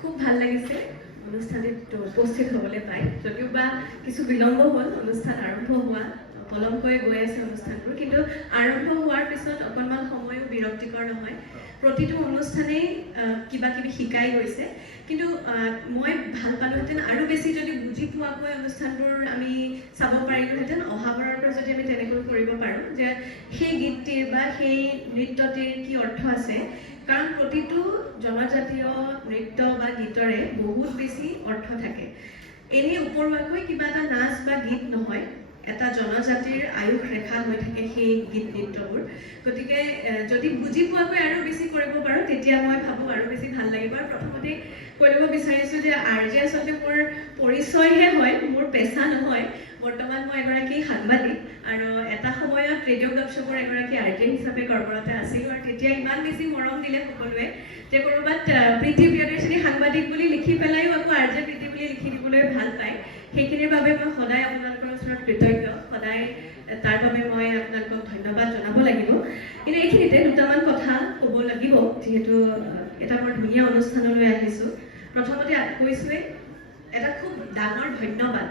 খুব ভাল লাগিছে অনুষ্ঠানটিত উপস্থিত হ'বলৈ পাই, যদিও বা কিছু বিলম্ব হ'ল অনুষ্ঠান আৰম্ভ হোৱা, পলমকৈ গৈ আছে অনুষ্ঠানবোৰ, কিন্তু আৰম্ভ হোৱাৰ পিছত অকণমান সময়ো বিৰক্তিকৰ নহয়। প্ৰতিটো অনুষ্ঠানেই কিবা কিবি শিকাই গৈছে, কিন্তু মই ভাল পালোহেঁতেন আৰু বেছি যদি বুজি পোৱাকৈ অনুষ্ঠানবোৰ আমি চাব পাৰিলোহেঁতেন। অহাবাৰৰ পৰা যদি আমি তেনেকৈ কৰিব পাৰোঁ যে সেই গীতটিৰ বা সেই নৃত্যটিৰ কি অৰ্থ আছে, কাৰণ প্ৰতিটো জনজাতীয় নৃত্য বা গীতৰে বহুত বেছি অৰ্থ থাকে। এনেই উপৰুৱাকৈ কিবা এটা নাচ বা গীত নহয়, এটা জনজাতিৰ আয়ুস ৰেখা হৈ থাকে সেই গীত নৃত্যবোৰ। গতিকে যদি বুজি পোৱাকৈ আৰু বেছি কৰিব পাৰোঁ তেতিয়া মই ভাবোঁ আৰু বেছি ভাল লাগিব। আৰু প্ৰথমতে কৈ ল'ব বিচাৰিছোঁ যে আৰ্জে আচলতে মোৰ পৰিচয়হে হয়, মোৰ পেচা নহয়। বৰ্তমান মই এগৰাকী সাংবাদিক আৰু এটা সময়ত ৰেডিঅ' গপশ্বপৰ এগৰাকী আৰ্জে হিচাপে কৰ্মৰত আছিলোঁ। আৰু তেতিয়া ইমান বেছি মৰম দিলে সকলোৱে যে ক'ৰবাত প্ৰীতি প্ৰিয়দৰ্শিনী সাংবাদিক বুলি লিখি পেলাইও আকৌ আৰ্জে প্ৰীতি বুলি লিখি দিবলৈ ভাল পায়। সেইখিনিৰ বাবে মই সদায় আপোনালোকৰ ওচৰত কৃতজ্ঞ, সদায় তাৰ বাবে মই আপোনালোকক ধন্যবাদ জনাব লাগিব। কিন্তু এইখিনিতে দুটামান কথা ক'ব লাগিব, যিহেতু এটা বৰ ধুনীয়া অনুষ্ঠানলৈ আহিছোঁ। প্ৰথমতে কৈছোঁৱেই, এটা খুব ডাঙৰ ধন্যবাদ।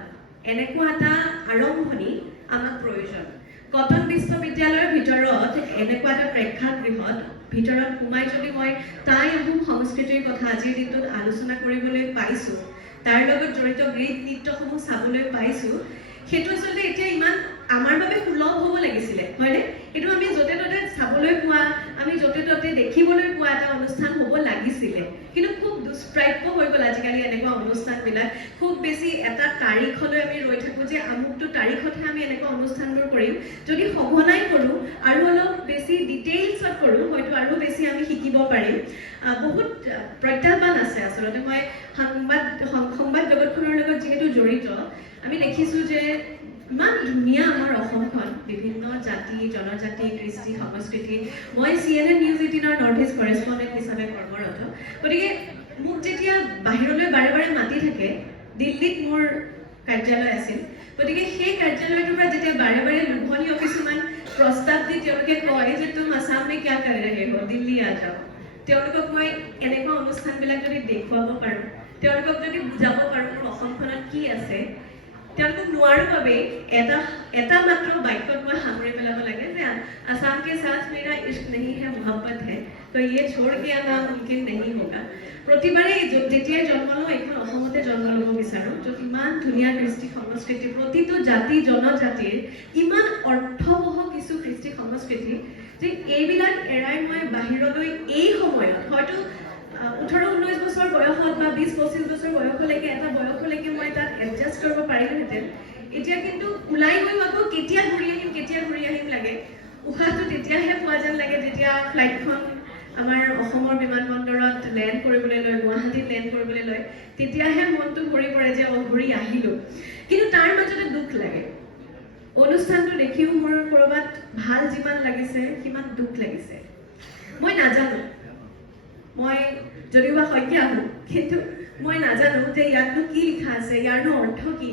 এনেকুৱা এটা আৰম্ভণি আমাক প্ৰয়োজন। কটন বিশ্ববিদ্যালয়ৰ ভিতৰত এনেকুৱা এটা প্ৰেক্ষাগৃহত ভিতৰত সোমাই যদি মই টাই আহোম সংস্কৃতিৰ কথা আজিৰ দিনটোত আলোচনা কৰিবলৈ পাইছোঁ, তাৰ লগত জড়িত গীত নৃত্যসমূহ চাবলৈ পাইছোঁ, সেইটো আচলতে এতিয়া ইমান আমাৰ বাবে সুলভ হ'ব লাগিছিলে, হয়নে? এইটো আমি য'তে ত'তে চাবলৈ পোৱা, আমি য'তে ত'তে দেখিবলৈ পোৱা এটা অনুষ্ঠান হ'ব লাগিছিলে। কিন্তু খুব দুষ্প্ৰাপ্য হৈ গ'ল আজিকালি এনেকুৱা অনুষ্ঠানবিলাক। খুব বেছি এটা তাৰিখলৈ আমি ৰৈ থাকোঁ যে আমুকটো তাৰিখতহে আমি এনেকুৱা অনুষ্ঠানবোৰ কৰিম। যদি সঘনাই কৰোঁ আৰু অলপ বেছি ডিটেইলছত কৰোঁ, হয়তো আৰু বেছি আমি শিকিব পাৰিম। বহুত প্ৰত্যাহ্বান আছে আচলতে। মই সংবাদ জগতখনৰ লগত যিহেতু জড়িত, আমি দেখিছোঁ যে ইমান ধুনীয়া আমাৰ অসমখন, বিভিন্ন জাতি জনজাতি কৃষ্টি সংস্কৃতি। মই CNN News 18ৰ নৰ্থ ইষ্ট কৰেছপণ্ডেণ্ট হিচাপে কৰ্মৰত। গতিকে মোক যেতিয়া বাহিৰলৈ বাৰে বাৰে মাতি থাকে, দিল্লীত মোৰ কাৰ্যালয় আছিল, গতিকে সেই কাৰ্যালয়টোৰ পৰা যেতিয়া বাৰে বাৰে লোভনীয় কিছুমান প্ৰস্তাৱ দি তেওঁলোকে কয় যে তুম আছাম মে কিয়া কৰ ৰহে হো, দিল্লী আ যাও, তেওঁলোকক মই এনেকুৱা অনুষ্ঠানবিলাক যদি দেখুৱাব পাৰোঁ, তেওঁলোকক যদি বুজাব পাৰোঁ মোৰ অসমখনত কি আছে, তেওঁলোকক নোৱাৰো বাবে এটা মাত্ৰ বাক্যত মই সামৰি পেলাব লাগে যে আসাম কে সাথ মেৰা ইশ্ক নেহি হে মোহব্বত হে, তো ইয়ে ছোড় কে আনা মুমকিন নেহি হোগা। প্ৰতিবাৰে যেতিয়াই জন্ম লওঁ এইখন অসমতে জন্ম ল'ব বিচাৰোঁ, য'ত ইমান ধুনীয়া কৃষ্টি সংস্কৃতি, প্ৰতিটো জাতি জনজাতিৰ ইমান অৰ্থবহ কিছু কৃষ্টি সংস্কৃতি, যে এইবিলাক এৰাই মই বাহিৰলৈ এই সময়ত হয়তো 18-19 বছৰ বয়সত বা 20-25 বছৰ বয়সলৈকে এটা বয়সলৈকে মই তাত এডজাষ্ট কৰিব পাৰিলোহেঁতেন। এতিয়া কিন্তু ওলাই গৈ আকৌ কেতিয়া ঘূৰি আহিম লাগে। উশাহটো তেতিয়াহে পোৱা যেন লাগে যেতিয়া ফ্লাইটখন আমাৰ অসমৰ বিমানবন্দৰত লেণ্ড কৰিবলৈ লয়, গুৱাহাটীত লেণ্ড কৰিবলৈ লয়, তেতিয়াহে মনটো ভৰি পৰে যে ঘূৰি আহিলোঁ। কিন্তু তাৰ মাজতে দুখ লাগে। অনুষ্ঠানটো দেখিও মোৰ ক'ৰবাত ভাল যিমান লাগিছে সিমান দুখ লাগিছে। মই নাজানো, মই যদিওবা শইকীয়া হওঁ, কিন্তু মই নাজানো যে ইয়াতনো কি লিখা আছে, ইয়াৰনো অৰ্থ কি।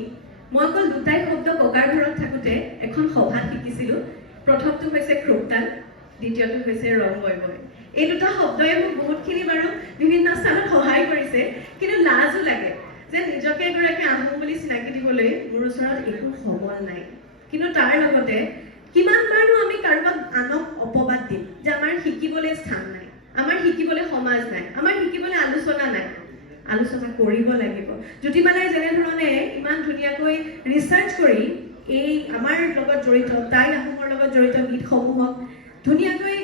মই অকল দুটাই শব্দ ককাৰ ঘৰত থাকোঁতে এখন সভাত শিকিছিলোঁ। প্ৰথমটো হৈছে ক্ৰোকতাল, দ্বিতীয়টো হৈছে ৰং বয় বয়। এই দুটা শব্দই মোক বহুতখিনি বাৰু বিভিন্ন স্থানত সহায় কৰিছে, কিন্তু লাজো লাগে যে নিজকে এগৰাকী আহোম বুলি চিনাকি দিবলৈ মোৰ ওচৰত একো সমল নাই। কিন্তু তাৰ লগতে কিমান বাৰনো আমি কাৰোবাক আনক অপবাদ দিম যে আমাৰ শিকিবলৈ স্থান নাই, আমাৰ শিকিবলৈ সমাজ নাই, আমাৰ শিকিবলৈ আলোচনা নাই। আলোচনা কৰিব লাগিব। জ্যোতিমালাই যেনেধৰণে ইমান ধুনীয়াকৈ ৰিচাৰ্চ কৰি এই আমাৰ লগত জড়িত টাই আহোমৰ লগত জড়িত গীতসমূহক ধুনীয়াকৈ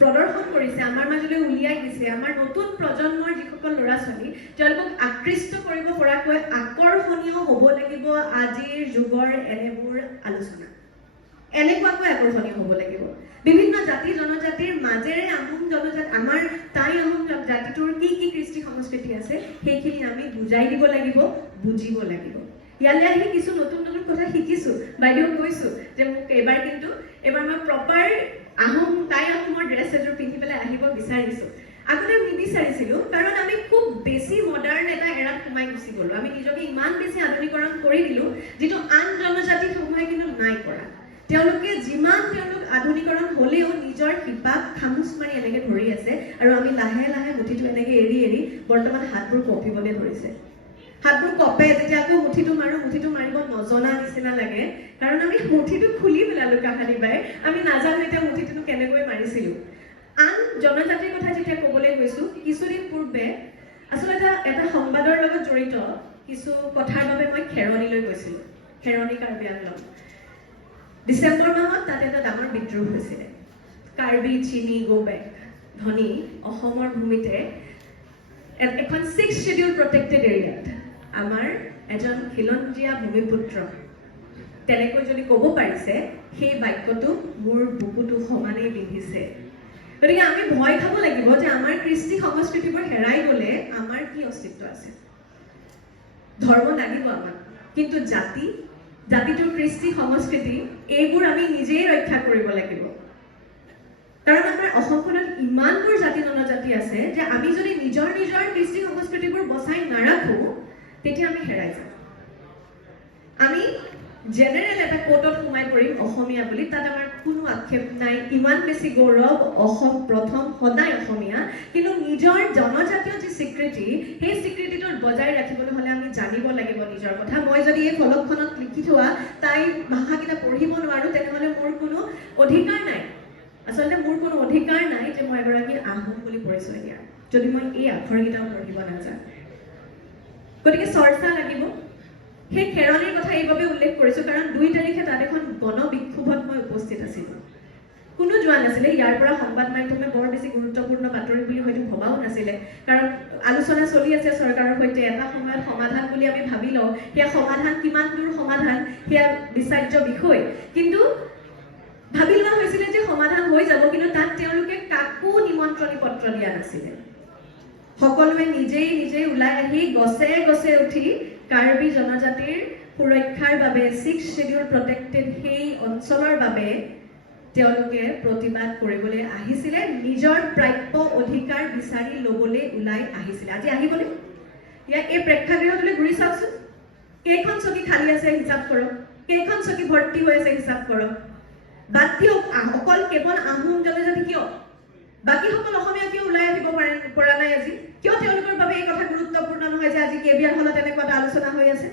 প্ৰদৰ্শন কৰিছে, আমাৰ মাজলৈ উলিয়াই দিছে, আমাৰ নতুন প্ৰজন্মৰ যিসকল ল'ৰা ছোৱালী তেওঁলোকক আকৃষ্ট কৰিব পৰাকৈ আকৰ্ষণীয় হ'ব লাগিব আজিৰ যুগৰ এনেবোৰ আলোচনা। এনেকুৱাকৈ আকৰ্ষণীয় হ'ব লাগিব। বিভিন্ন জাতি জনজাতিৰ মাজেৰে আহোম জনজাতি, আমাৰ টাই আহোম জাতিটোৰ কি কি কৃষ্টি সংস্কৃতি আছে সেইখিনি আমি বুজাই দিব লাগিব, বুজিব লাগিব। ইয়ালৈ আহি কিছু নতুন নতুন কথা শিকিছোঁ। বাইদেউ কৈছোঁ যে মোক এইবাৰ মই প্ৰপাৰ টাই আহোমৰ ড্ৰেছ এযোৰ পিন্ধি পেলাই আহিব বিচাৰিছোঁ। আগতে নিবিচাৰিছিলোঁ, কাৰণ আমি খুব বেছি মডাৰ্ণ এটা এৰাত সোমাই গুচি গ'লোঁ। আমি নিজকে ইমান বেছি আধুনিকৰণ কৰি দিলোঁ, যিটো আন জনজাতিসমূহে কিন্তু নাই কৰা। তেওঁলোকে যিমান তেওঁলোক আধুনিকৰণ হ'লেও নিজৰ শিপাক খামুচ মাৰি এনেকে ধৰি আছে আৰু আমি লাহে লাহে মুঠিটো এনেকে এৰি এৰি বৰ্তমান হাতবোৰ কঁপিবলৈ ধৰিছে হাতবোৰ কঁপে যেতিয়া আকৌ মুঠিটো মাৰিব নজনা নিচিনা লাগে কাৰণ আমি মুঠিটো খুলি পেলালো কাহানি বাই আমি নাজানো এতিয়া মুঠিটো কেনেকৈ মাৰিছিলো আন জনজাতিৰ কথা যেতিয়া ক'বলৈ গৈছো কিছুদিন পূৰ্বে আচলতে এটা সংবাদৰ লগত জড়িত কিছু কথাৰ বাবে মই খেৰণীলৈ গৈছিলো খেৰণী কাৰ্বি আংলং ডিচেম্বৰ মাহত তাত এটা ডাঙৰ বিদ্ৰোহ হৈছিলে কাৰ্বি চিনি গোবেক ধনী অসমৰ ভূমিতে এখন 6 শিডিউল প্ৰটেক্টেড এৰিয়াত আমাৰ এজন খিলঞ্জীয়া ভূমিপুত্ৰ তেনেকৈ যদি ক'ব পাৰিছে সেই বাক্যটো মোৰ বুকুটো সমানেই বিন্ধিছে গতিকে আমি ভয় খাব লাগিব যে আমাৰ কৃষ্টি সংস্কৃতিবোৰ হেৰাই গ'লে আমাৰ কি অস্তিত্ব আছে ধৰ্ম লাগিব আমাক কিন্তু জাতিটোৰ কৃষ্টি সংস্কৃতি এইবোৰ আমি নিজেই ৰক্ষা কৰিব লাগিব কাৰণ আমাৰ অসমখনত ইমানবোৰ জাতি জনজাতি আছে যে আমি যদি নিজৰ কৃষ্টি সংস্কৃতিবোৰ বচাই নাৰাখো তেতিয়া আমি হেৰাই যাম আমি জেনেৰেল এটা কোৰ্টত সোমাই পৰিম অসমীয়া বুলি তাত আমাৰ কোনো আক্ষেপ নাই ইমান বেছি গৌৰৱ অসম প্ৰথম সদায় অসমীয়া কিন্তু নিজৰ জনজাতীয় যি স্বীকৃতি সেই স্বীকৃতিটো বজাই ৰাখিবলৈ হ'লে আমি জানিব লাগিব নিজৰ কথা মই যদি এই ফলকখনত লিখি থোৱা তাইৰ ভাষাকেইটা পঢ়িব নোৱাৰো তেনেহ'লে মোৰ কোনো অধিকাৰ নাই আচলতে মোৰ কোনো অধিকাৰ নাই যে মই এগৰাকী আহোম বুলি পৰিচয় দিয়াৰ যদি মই এই আখৰকেইটাও পঢ়িব নাজানো গতিকে চৰ্চা লাগিব সেই খেৰণীৰ কথা এইভাবে উল্লেখ কৰিছো কাৰণ 2 তাৰিখে তাত এখন গণবিক্ষোভত মই উপস্থিত আছিলোঁ কোনো যোৱা নাছিলে ইয়াৰ পৰা সংবাদ মাধ্যমে বৰ বেছি গুৰুত্বপূৰ্ণ বাতৰি বুলি হয়তো ভবাও নাছিলে কাৰণ আলোচনা চলি আছে চৰকাৰৰ সৈতে এটা সময়ত সমাধান বুলি আমি ভাবি লওঁ সেয়া সমাধান কিমান দূৰ সমাধান সেয়া বিচাৰ্য বিষয় কিন্তু ভাবি লোৱা হৈছিলে যে সমাধান হৈ যাব কিন্তু তাত তেওঁলোকে কাকো নিমন্ত্ৰণী পত্ৰ দিয়া নাছিলে সকলোৱে নিজেই ওলাই আহি গছে উঠি কাৰ্বি জনজাতিৰ সুৰক্ষাৰ বাবে 6 শিডিউল প্ৰটেক্টেড সেই অঞ্চলৰ বাবে তেওঁলোকে প্ৰতিবাদ কৰিবলৈ আহিছিলে নিজৰ প্ৰাপ্য অধিকাৰ বিচাৰি ল'বলৈ ওলাই আহিছিলে আজি আহিবলৈ ইয়াত এই প্ৰেক্ষাগৃহটোলৈ ঘূৰি চাওকচোন কেইখন চকী খালী আছে হিচাপ কৰক কেইখন চকী ভৰ্তি হৈ আছে হিচাপ কৰক বাদ দিয়ক অকল কেৱল আহোম জনজাতি কিয় বাকী সকল অসমীয়া কিয় ওলাই আহিব পৰা নাই আজি কিয় তেওঁলোকৰ বাবে এই কথা গুৰুত্বপূৰ্ণ নহয় যে আজি কেবিআৰ হলত এনেকুৱা এটা আলোচনা হৈ আছে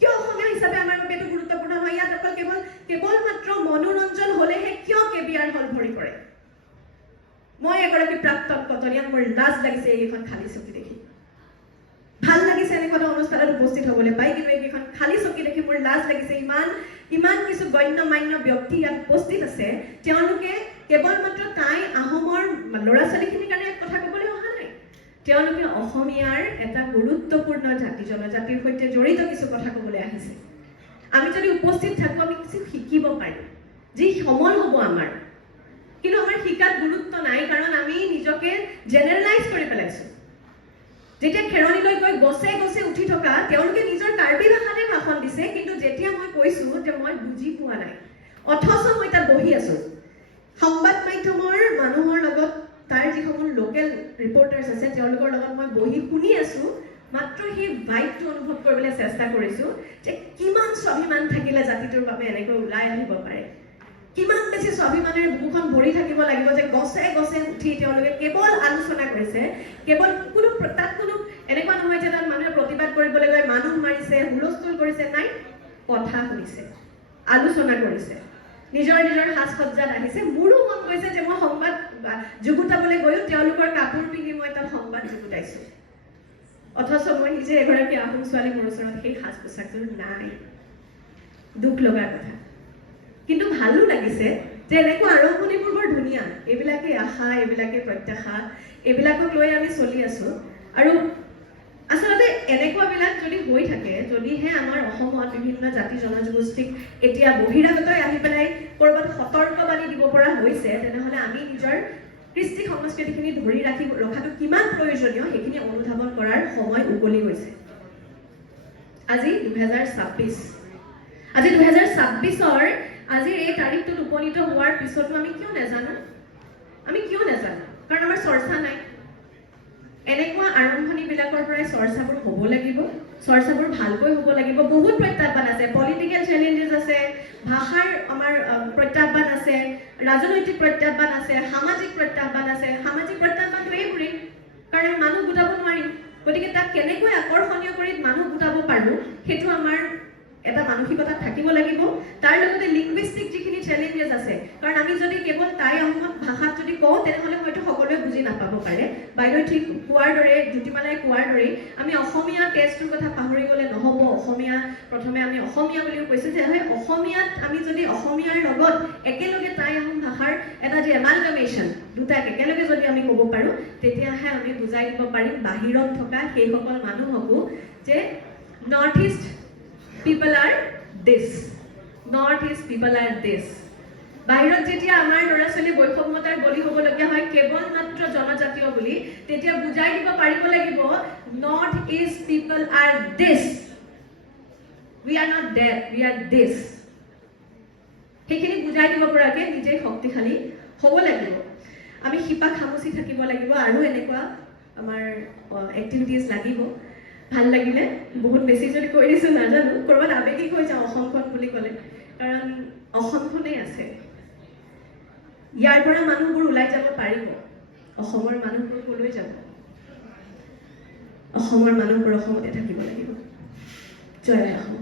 কিয় অসমীয়া হিচাপে আমাৰ বাবে এইটো গুৰুত্বপূৰ্ণ নহয় ইয়াত অকল কেৱল মাত্ৰ মনোৰঞ্জন হ'লেহে কিয় কেবিআৰ হল ভৰি পৰে মই এগৰাকী প্ৰাক্তন কটনীয়া মোৰ লাজ লাগিছে এইখন খালী চকী দেখি ভাল লাগিছে এনেকুৱা অনুষ্ঠানত উপস্থিত হ'বলৈ পাই কিন্তু এইখন খালী চকী দেখি মোৰ লাজ লাগিছে ইমান কিছু গণ্যমান্য ব্যক্তি ইয়াত উপস্থিত আছে তেওঁলোকে কেৱল মাত্ৰ তাই আহোমৰ ল'ৰা ছোৱালীখিনিৰ কাৰণে এক কথা ক'বলৈ অহা নাই তেওঁলোকে অসমীয়াৰ এটা গুৰুত্বপূৰ্ণ জাতি জনজাতিৰ সৈতে জড়িত কিছু কথা ক'বলৈ আহিছে আমি যদি উপস্থিত থাকোঁ আমি কিছু শিকিব পাৰিম যি সমল হ'ব আমাৰ কিন্তু আমাৰ শিকাত গুৰুত্ব নাই কাৰণ আমি নিজকে জেনেৰেলাইজ কৰি পেলাইছোঁ যেতিয়া খেৰণীলৈ গৈ গছে উঠি থকা তেওঁলোকে নিজৰ কাৰ্বি ভাষাতে ভাষণ দিছে কিন্তু যেতিয়া মই কৈছোঁ যে মই বুজি পোৱা নাই অথচ মই তাত বহি আছোঁ সংবাদ মাধ্যমৰ মানুহৰ লগত তাৰ যিসমূহ লোকেল ৰিপৰ্টাৰ্ছ আছে তেওঁলোকৰ লগত মই বহি শুনি আছোঁ মাত্ৰ সেই ভাইবটো অনুভৱ কৰিবলৈ চেষ্টা কৰিছোঁ যে কিমান স্বাভিমান থাকিলে জাতিটোৰ বাবে এনেকৈ ওলাই আহিব পাৰে কিমান বেছি স্বাভিমানেৰে বুকুখন ভৰি থাকিব লাগিব যে গছে উঠি তেওঁলোকে কেৱল আলোচনা কৰিছে কেৱল তাত কোনো এনেকুৱা নহয় যে তাত মানুহে প্ৰতিবাদ কৰিবলৈ গৈ মানুহ মাৰিছে হুলস্থুল কৰিছে নাই কথা শুনিছে আলোচনা কৰিছে নিজৰ সাজ সজ্জাত আহিছে মোৰো মন গৈছে যে মই সংবাদ যুগুতাবলৈ গৈও তেওঁলোকৰ কাপোৰ পিন্ধি মই তাত সংবাদ যুগুতাইছোঁ অথচ মই নিজে এগৰাকী আহোম ছোৱালী মোৰ ওচৰত সেই সাজ পোছাকযোৰ নাই দুখ লগা কথা কিন্তু ভালো লাগিছে যে এনেকুৱা আৰম্ভণিবোৰ বৰ ধুনীয়া এইবিলাকে আশা এইবিলাকে প্ৰত্যাশা এইবিলাকক লৈ আমি চলি আছোঁ আৰু আচলতে এনেকুৱাবিলাক যদি হৈ থাকে যদিহে আমাৰ অসমত বিভিন্ন জাতি জনগোষ্ঠীক এতিয়া বহিৰাগতই আহি পেলাই ক'ৰবাত সতৰ্কবাণী দিব পৰা হৈছে তেনেহ'লে আমি নিজৰ কৃষ্টি সংস্কৃতিখিনি ধৰি ৰখাটো কিমান প্ৰয়োজনীয় সেইখিনি অনুধাৱন কৰাৰ সময় উকলি গৈছে আজি 2026 আজি 2026ৰ আজিৰ এই তাৰিখটোত উপনীত হোৱাৰ পিছতো আমি কিয় নাজানো কাৰণ আমাৰ চৰ্চা নাই এনেকুৱা আৰম্ভণিবিলাকৰ পৰাই চৰ্চাবোৰ হ'ব লাগিব, চৰ্চাবোৰ ভালকৈ হ'ব লাগিব। বহুত প্ৰত্যাহ্বান আছে, পলিটিকেল চেলেঞ্জেছ আছে, ভাষাৰ আমাৰ প্ৰত্যাহ্বান আছে, ৰাজনৈতিক প্ৰত্যাহ্বান আছে, সামাজিক প্ৰত্যাহ্বান আছে। সামাজিক প্ৰত্যাহ্বানটো এইবোৰেই, কাৰণ মানুহ গোটাব নোৱাৰিম। গতিকে তাক কেনেকৈ আকৰ্ষণীয় কৰি মানুহ গোটাব পাৰোঁ সেইটো আমাৰ এটা মানসিকতা থাকিব লাগিব। তাৰ লগতে লিংগুইষ্টিক যিখিনি চেলেঞ্জেছ আছে, কাৰণ আমি যদি কেৱল টাই আহোম ভাষাত যদি কওঁ তেনেহ'লে হয়তো সকলোৱে বুজি নাপাব পাৰে। বাইদেউ ঠিক কোৱাৰ দৰে, জ্যোতিমালাই কোৱাৰ দৰেই আমি অসমীয়া টেষ্টটোৰ কথা পাহৰি গ'লে নহ'ব। অসমীয়া প্ৰথমে আমি অসমীয়া বুলিও কৈছোঁ যে হয়, অসমীয়াত আমি যদি অসমীয়াৰ লগত একেলগে টাই আহোম ভাষাৰ এটা যে এমালগামেশ্যন, দুটাক একেলগে যদি আমি ক'ব পাৰোঁ, তেতিয়াহে আমি বুজাই দিব পাৰিম বাহিৰত থকা সেইসকল মানুহকো যে north east people are this, North East people are this. বাহিৰত যেতিয়া আমাৰ ল'ৰা ছোৱালী বৈষম্যতাৰ বলি হ'বলগীয়া হয় কেৱল মাত্ৰ জনজাতীয় বুলি, তেতিয়া বুজাই দিব পাৰিব লাগিব north east people are this, we are not that, we are this. সেইখিনি বুজাই দিব পৰাকে নিজেই শক্তিশালী হ'ব লাগিব। আমি শিপা খামুচি থাকিব লাগিব, আৰু এনেকুৱা আমাৰ এক্টিভিটিজ লাগিব। ভাল লাগিলে, বহুত বেছি যদি কৈ দিছোঁ নাজানো, ক'ৰবাত আৱেগিক হৈ যাওঁ অসমখন বুলি ক'লে, কাৰণ অসমখনেই আছে। ইয়াৰ পৰা মানুহবোৰ ওলাই যাব পাৰিব। অসমৰ মানুহবোৰ ক'লৈ যাব? অসমৰ মানুহবোৰ অসমতে থাকিব লাগিব। জয় অসম।